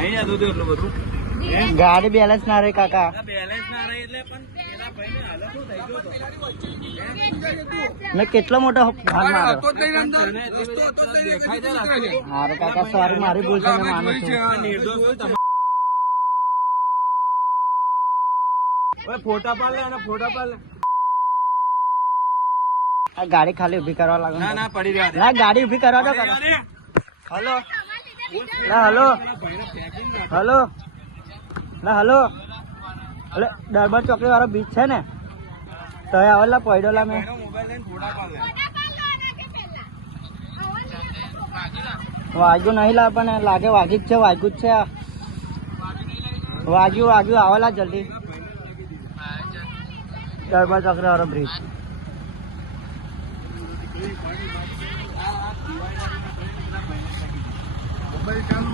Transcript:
નહીં જતું હતું એટલું બધું. ગાડી બેલેન્સ ના રહી કાકા. બેલેન્સ ના રહે એટલે પણ પેલા ભાઈને હાલત શું થઈ ગયો હતો? મેં કેટલો મોટો ભાગ માર્યો. દેખાય છે હારે કાકા સોરી મારી ભૂલ છે મેં માનું છું. નિર્દોષ હોય તમે. ઓય ફોટા પાડ લે અને ફોટા પાડ લે. આ ગાડી ખાલી ઉભી કરવા લાગો. ના ના પડી રહ્યા. ના ગાડી ઉભી કરવા દો કાકા. હલો ના હલો હલો ના હલો એટલે દરબાર ચોકડી વાળો બીચ છે ને તો એ આવેલા પડેલા મેં મોબાઈલ લઈને ફોટા પાડ લે. વાગ્યું નહીં લા પણ લાગે વાગી જ છે વાગ્યું જ છે વાગ્યું આવેલા જલ્દી દરબાર ચોકડી વાળો બ્રિજ. મોબાઈલ કામ